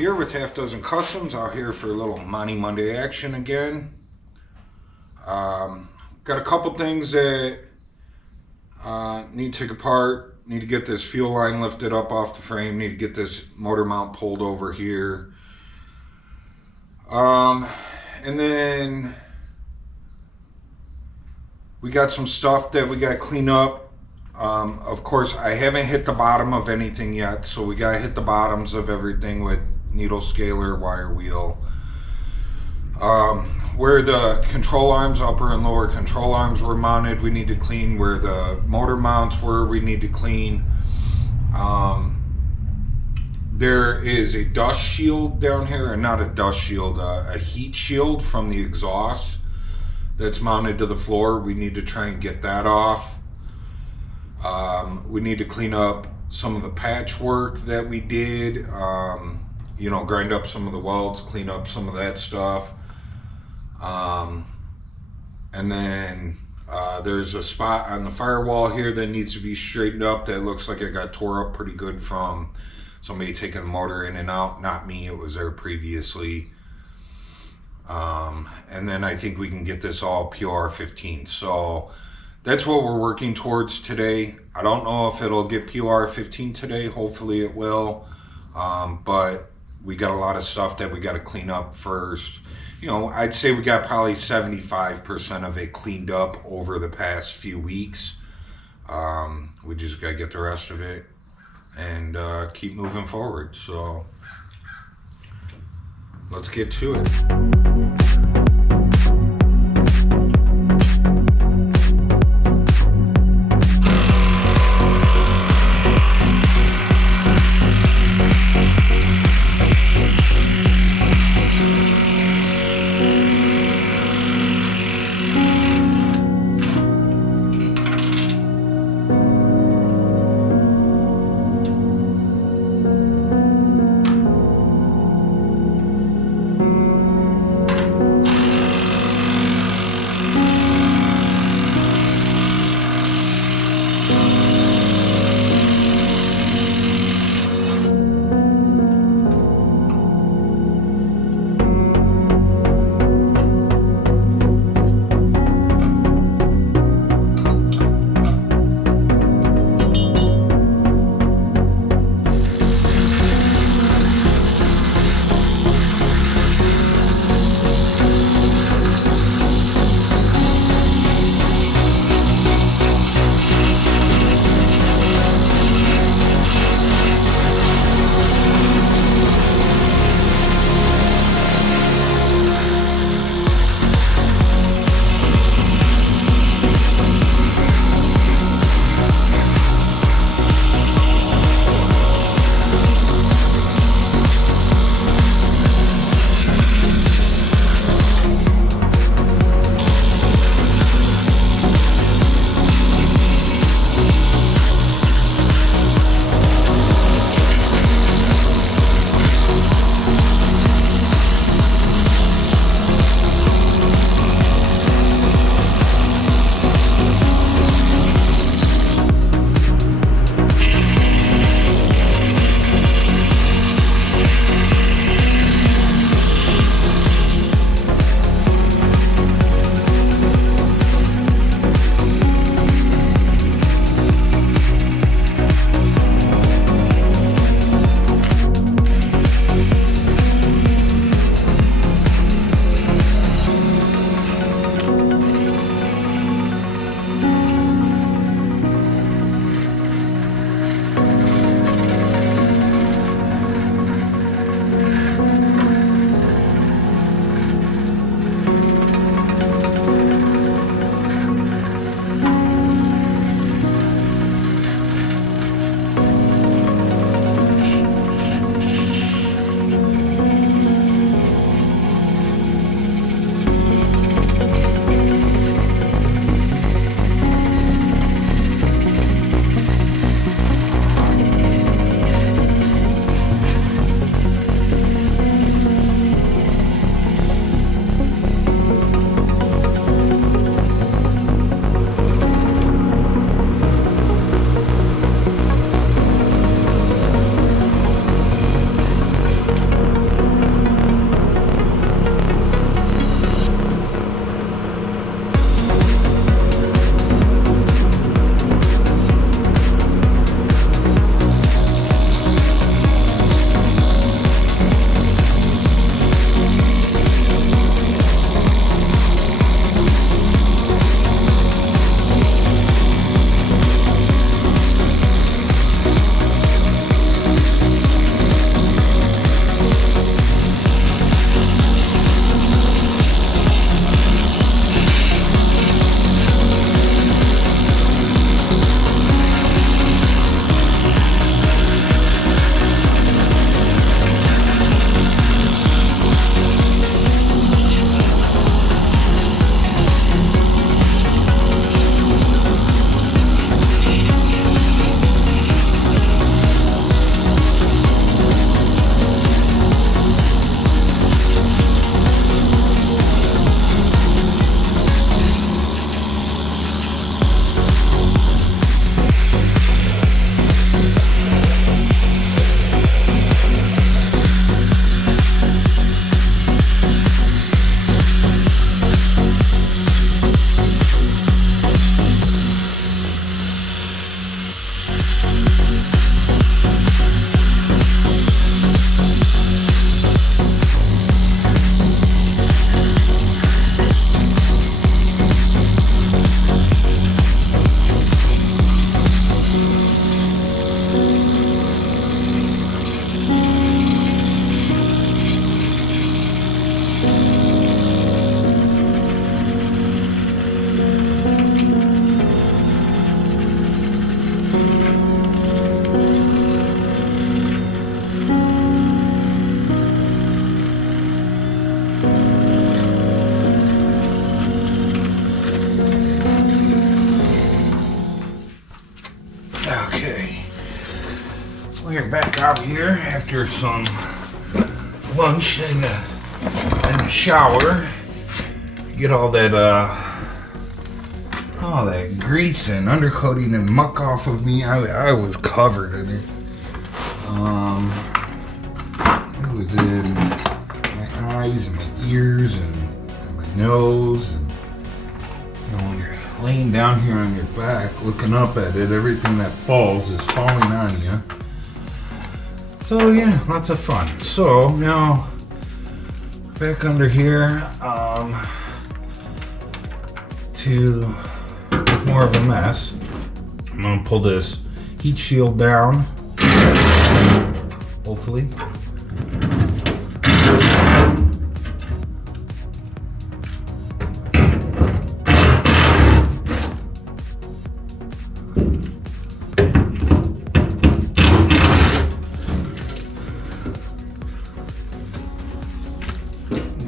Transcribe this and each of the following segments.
here with Half Dozen Customs, out here for a little Monte Monday action again. Got a couple things that need to take apart. Need to get this fuel line lifted up off the frame. Need to get this motor mount pulled over here. And then we got some stuff that we got to clean up. Of course, I haven't hit the bottom of anything yet, so we got to hit the bottoms of everything with needle scaler, wire wheel. Where the control arms, upper and lower control arms were mounted, we need to clean. Where the motor mounts were, we need to clean. There is a dust shield down here, and not a dust shield, a heat shield from the exhaust that's mounted to the floor. We need to try and get that off. We need to clean up some of the patchwork that we did, you know, grind up some of the welds, clean up some of that stuff. And then there's a spot on the firewall here that needs to be straightened up that looks like it got tore up pretty good from somebody taking the motor in and out. Not me, it was there previously. And then I think we can get this all POR 15. So that's what we're working towards today. I don't know if it'll get POR 15 today. Hopefully it will. But we got a lot of stuff that we got to clean up first. You know, I'd say we got probably 75% of it cleaned up over the past few weeks. We just got to get the rest of it and keep moving forward. So let's get to it. We're back out here after some lunch and a shower. Get all that grease and undercoating and muck off of me. I was covered in it. It was in my eyes and my ears and my nose, and when you're laying down here on your back looking up at it, everything that falls is falling on you. So yeah, lots of fun. So now back under here to more of a mess. I'm gonna pull this heat shield down, hopefully.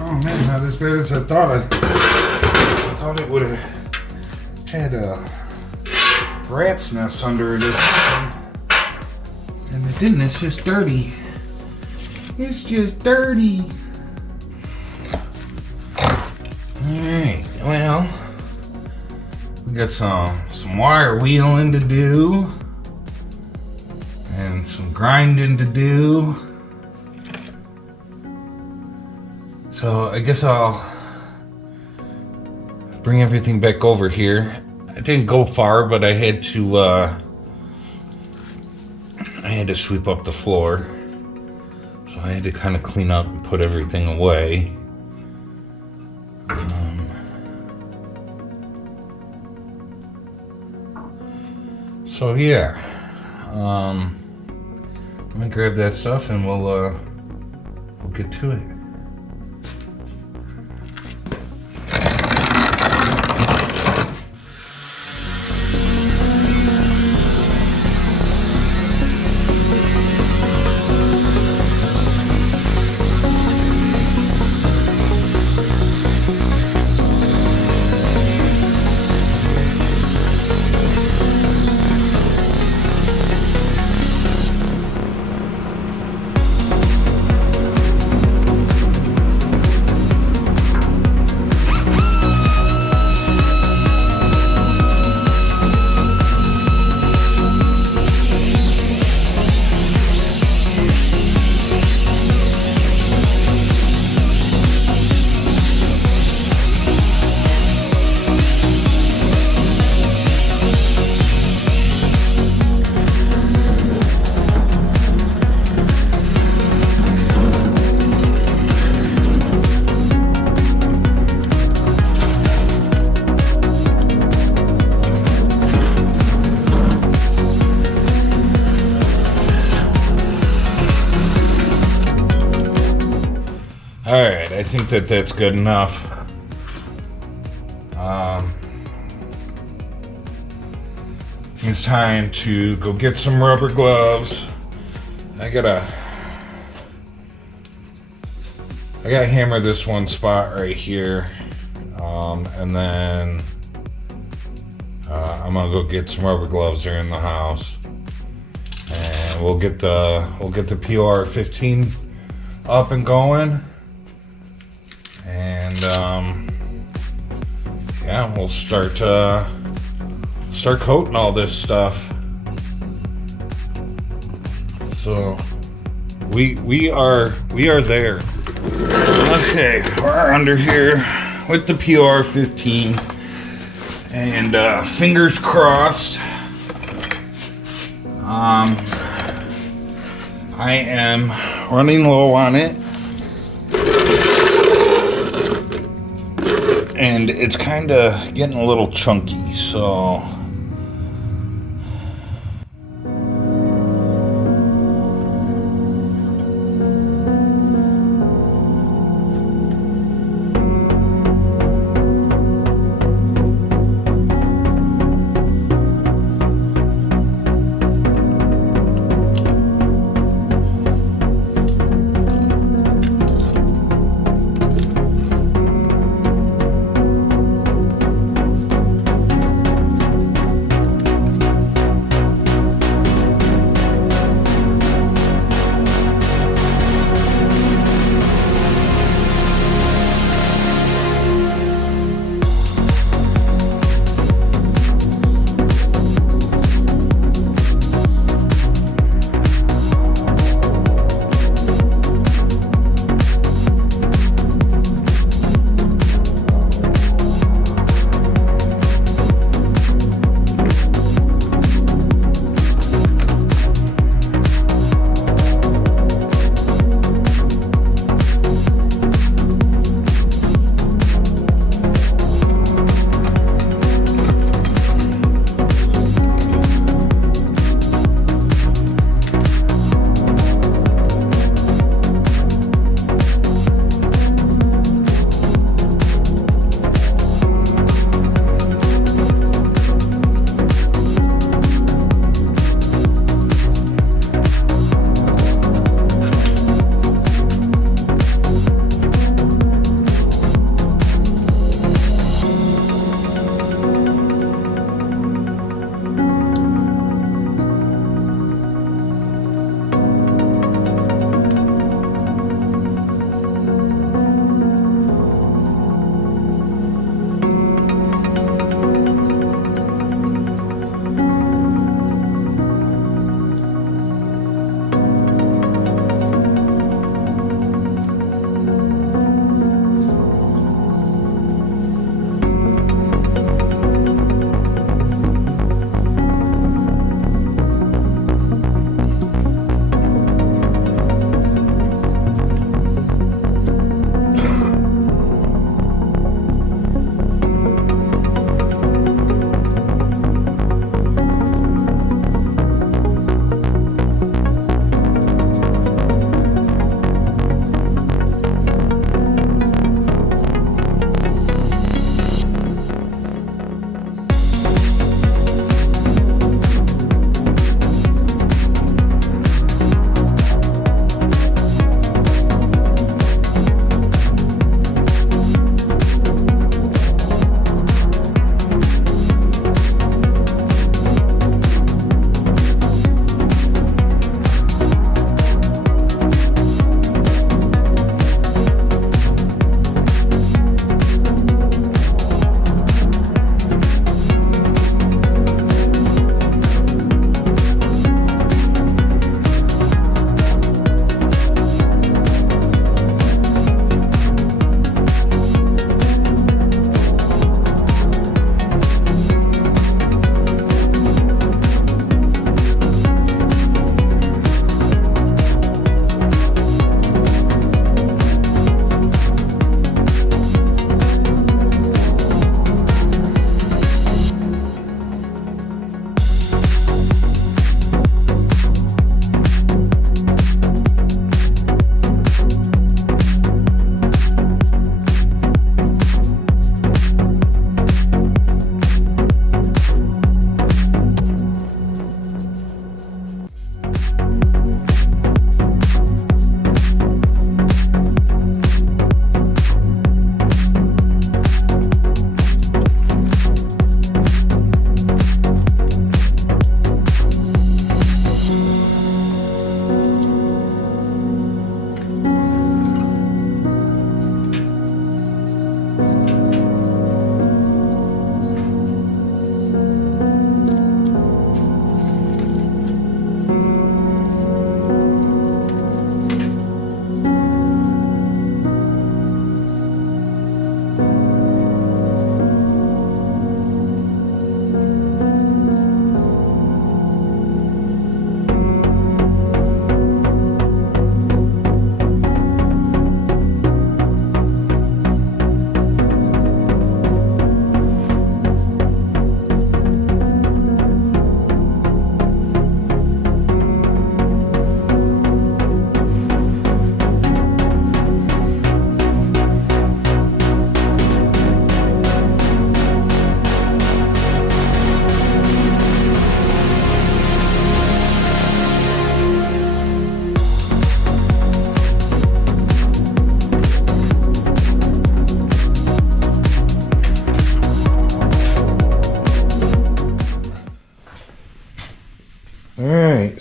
Oh man, not as bad as I thought. I thought it would have had a rat's nest under it or something. And it didn't, it's just dirty. It's just dirty. Alright, well, we got some wire wheeling to do and some grinding to do. So I guess I'll bring everything back over here. I didn't go far, but I had to sweep up the floor. So I had to kind of clean up and put everything away. So yeah, I'm gonna grab that stuff and we'll get to it. Alright, I think that's good enough. It's time to go get some rubber gloves. I gotta hammer this one spot right here, and then I'm gonna go get some rubber gloves there in the house, and we'll get the PR15 up and going. And yeah, we'll start coating all this stuff. So we are there. Okay, we're under here with the PR15, and fingers crossed. I am running low on it. And it's kind of getting a little chunky, so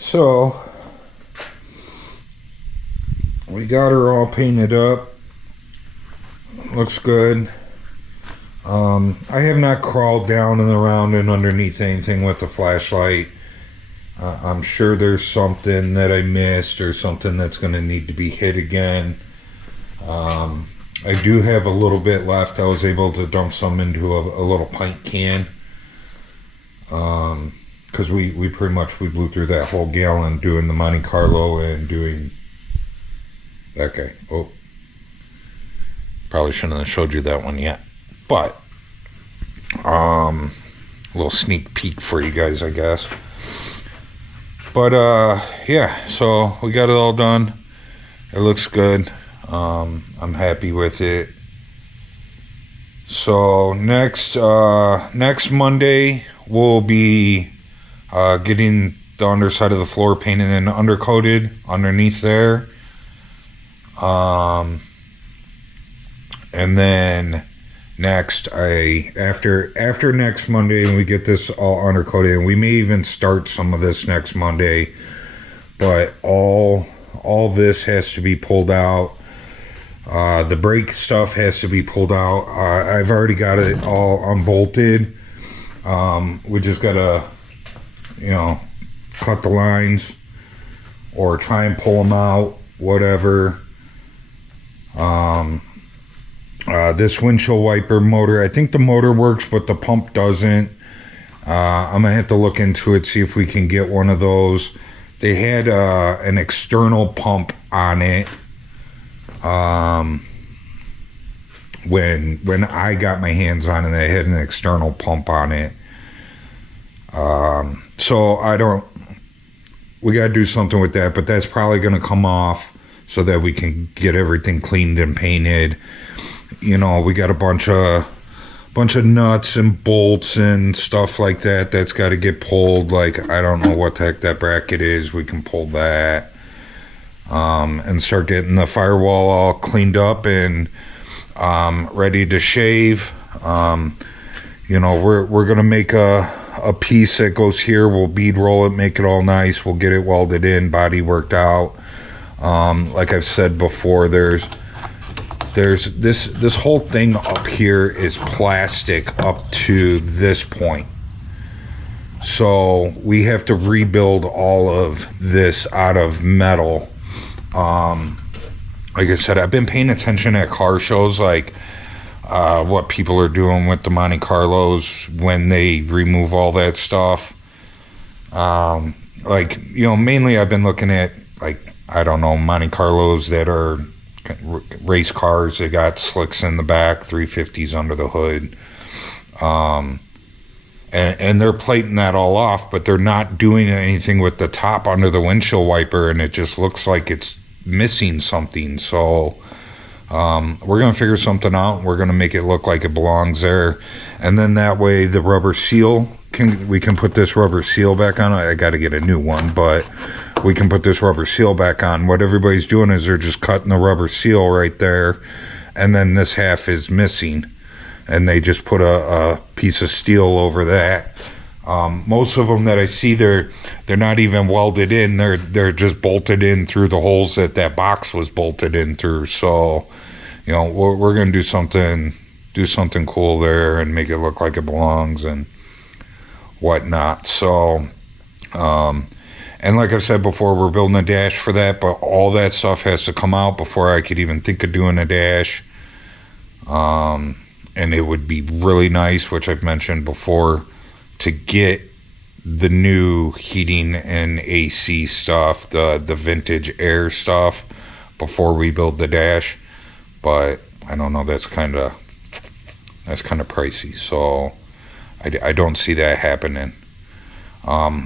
So we got her all painted up. Looks good. I have not crawled down and around and underneath anything with the flashlight. I'm sure there's something that I missed or something that's going to need to be hit again. I do have a little bit left. I was able to dump some into a little pint can. Because we pretty much blew through that whole gallon doing the Monte Carlo and doing that guy. Oh, probably shouldn't have showed you that one yet. But a little sneak peek for you guys, I guess. But yeah, so we got it all done. It looks good. I'm happy with it. So next Monday we'll be getting the underside of the floor painted and undercoated underneath there. And then next, after next Monday, and we get this all undercoated, and we may even start some of this next Monday, but all this has to be pulled out. The brake stuff has to be pulled out. I've already got it all unbolted. We just gotta, cut the lines or try and pull them out, whatever. This windshield wiper motor, I think the motor works, but the pump doesn't. I'm gonna have to look into it, see if we can get one of those. They had an external pump on it when I got my hands on it. They had an external pump on it. So we gotta do something with that, but that's probably gonna come off so that we can get everything cleaned and painted. We got a bunch of nuts and bolts and stuff like that that's got to get pulled. Like, I don't know what the heck that bracket is. We can pull that and start getting the firewall all cleaned up and ready to shave. We're gonna make a piece that goes here. We'll bead roll it, make it all nice. We'll get it welded in, body worked out. Like I've said before, there's this whole thing up here is plastic up to this point, so we have to rebuild all of this out of metal. Like I said, I've been paying attention at car shows, like what people are doing with the Monte Carlos when they remove all that stuff. Mainly I've been looking at, Monte Carlos that are race cars. They got slicks in the back, 350s under the hood, and they're plating that all off, but they're not doing anything with the top under the windshield wiper, and it just looks like it's missing something. So we're gonna figure something out. We're gonna make it look like it belongs there, and then that way the rubber seal we can put this rubber seal back on. I got to get a new one, but we can put this rubber seal back on. What everybody's doing is they're just cutting the rubber seal right there, and then this half is missing, and they just put a piece of steel over that. Most of them that I see, they're not even welded in. They're just bolted in through the holes that box was bolted in through. So, we're gonna do something cool there and make it look like it belongs and whatnot. So, and like I've said before, we're building a dash for that, but all that stuff has to come out before I could even think of doing a dash. And it would be really nice, which I've mentioned before, to get the new heating and AC stuff, the vintage air stuff, before we build the dash. But I don't know, that's kind of pricey, so I don't see that happening.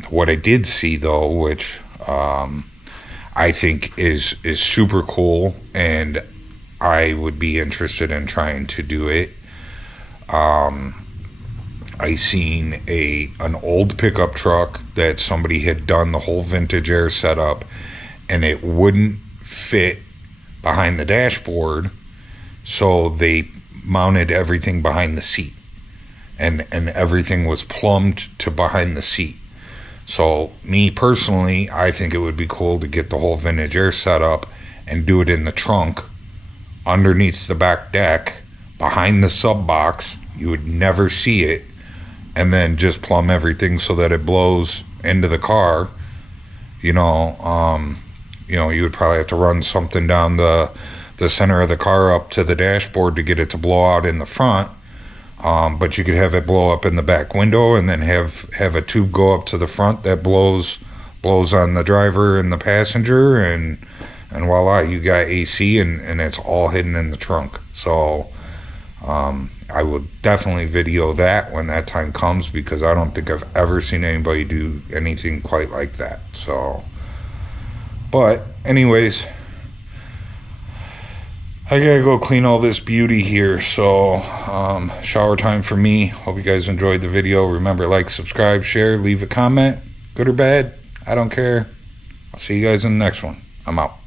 What I did see though, which I think is super cool, and I would be interested in trying to do it. I seen an old pickup truck that somebody had done the whole vintage air setup, and it wouldn't fit behind the dashboard, so they mounted everything behind the seat, and everything was plumbed to behind the seat. So me personally, I think it would be cool to get the whole vintage air set up and do it in the trunk, underneath the back deck, behind the sub box. You would never see it, and then just plumb everything so that it blows into the car. You know, you would probably have to run something down the center of the car up to the dashboard to get it to blow out in the front. But you could have it blow up in the back window, and then have a tube go up to the front that blows on the driver and the passenger, and voila, you got AC, and it's all hidden in the trunk. So I will definitely video that when that time comes, because I don't think I've ever seen anybody do anything quite like that. So, but anyways, I gotta go clean all this beauty here. So shower time for me. Hope you guys enjoyed the video. Remember, like, subscribe, share, leave a comment, good or bad, I don't care. I'll see you guys in the next one. I'm out.